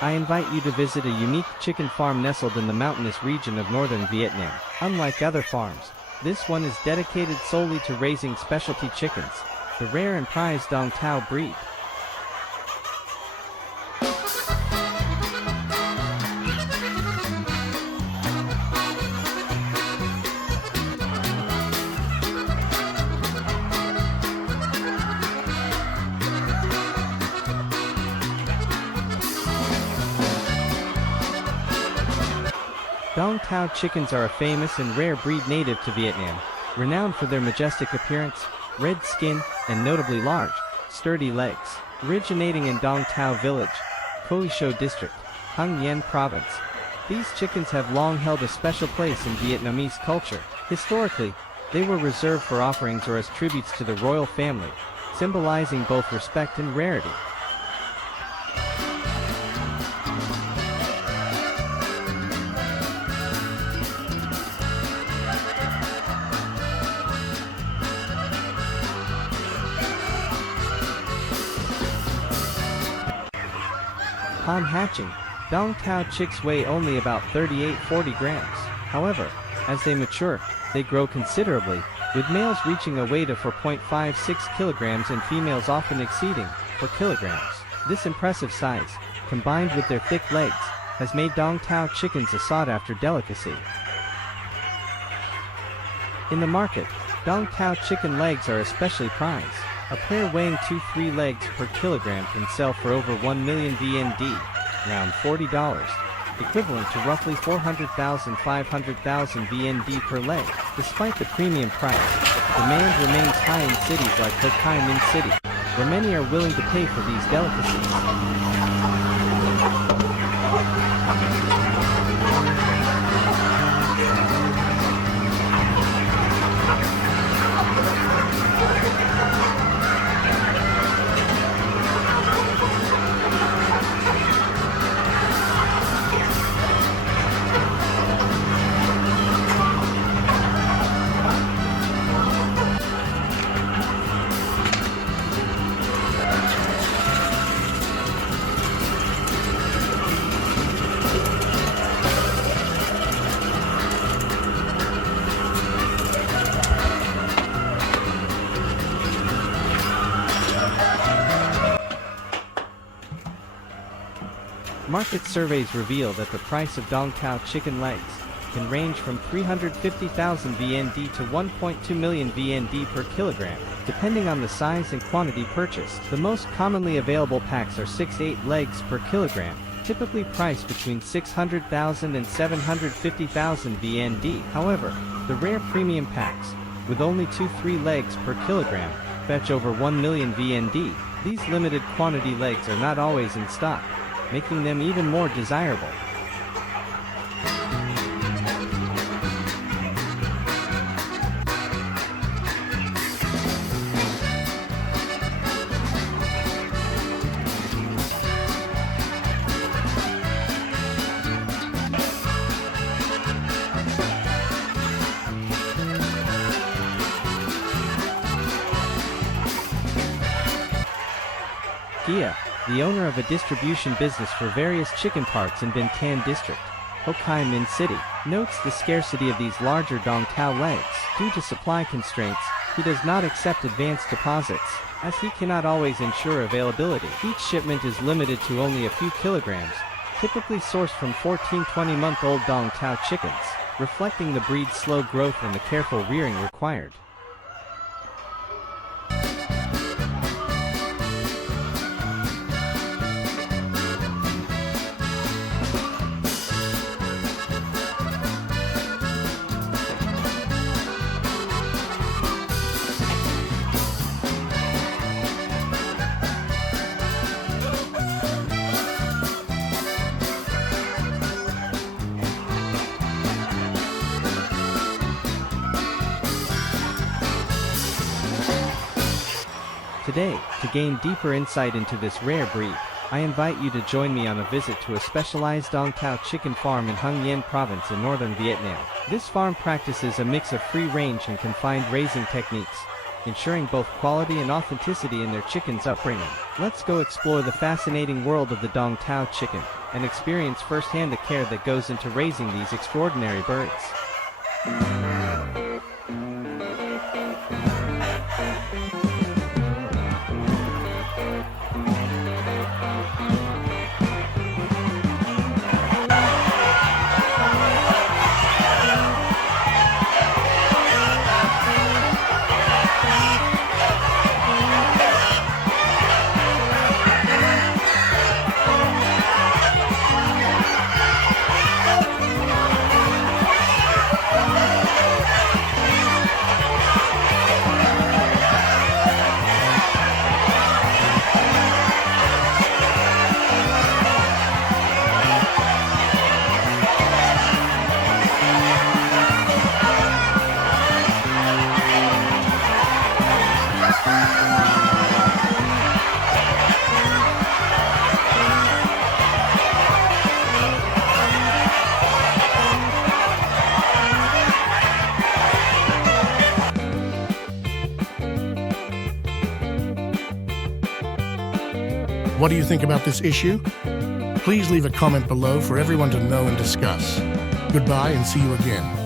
I invite you to visit a unique chicken farm nestled in the mountainous region of northern Vietnam. Unlike other farms, this one is dedicated solely to raising specialty chickens, the rare and prized Dong Tao breed. Dong Tao chickens are a famous and rare breed native to Vietnam, renowned for their majestic appearance, red skin, and notably large, sturdy legs. Originating in Dong Tao village, Quoc Cho district, Hung Yen province, these chickens have long held a special place in Vietnamese culture. Historically, they were reserved for offerings or as tributes to the royal family, symbolizing both respect and rarity. Upon hatching, Dong Tao chicks weigh only about 38–40 grams. However, as they mature, they grow considerably, with males reaching a weight of 4.56 kilograms and females often exceeding 4 kilograms. This impressive size, combined with their thick legs, has made Dong Tao chickens a sought-after delicacy. In the market, Dong Tao chicken legs are especially prized. A pair weighing 2–3 legs per kilogram can sell for over 1 million VND, around $40, equivalent to roughly 400,000–500,000 VND per leg. Despite the premium price, demand remains high in cities like Quocfarm City, where many are willing to pay for these delicacies. Market surveys reveal that the price of Dong Tao chicken legs can range from 350,000 VND to 1.2 million VND per kilogram, depending on the size and quantity purchased. The most commonly available packs are 6–8 legs per kilogram, typically priced between 600,000 and 750,000 VND. However, the rare premium packs, with only 2–3 legs per kilogram, fetch over 1 million VND. These limited quantity legs are not always in stock, making them even more desirable. Gia, the owner of a distribution business for various chicken parts in Binh Tan district, Ho Chi Minh City, notes the scarcity of these larger Dong Tao legs. Due to supply constraints, he does not accept advance deposits, as he cannot always ensure availability. Each shipment is limited to only a few kilograms, typically sourced from 14–20-month-old Dong Tao chickens, reflecting the breed's slow growth and the careful rearing required. Today, to gain deeper insight into this rare breed, I invite you to join me on a visit to a specialized Dong Tao chicken farm in Hung Yen province in northern Vietnam. This farm practices a mix of free-range and confined raising techniques, ensuring both quality and authenticity in their chicken's upbringing. Let's go explore the fascinating world of the Dong Tao chicken and experience firsthand the care that goes into raising these extraordinary birds. What do you think about this issue? Please leave a comment below for everyone to know and discuss. Goodbye and see you again.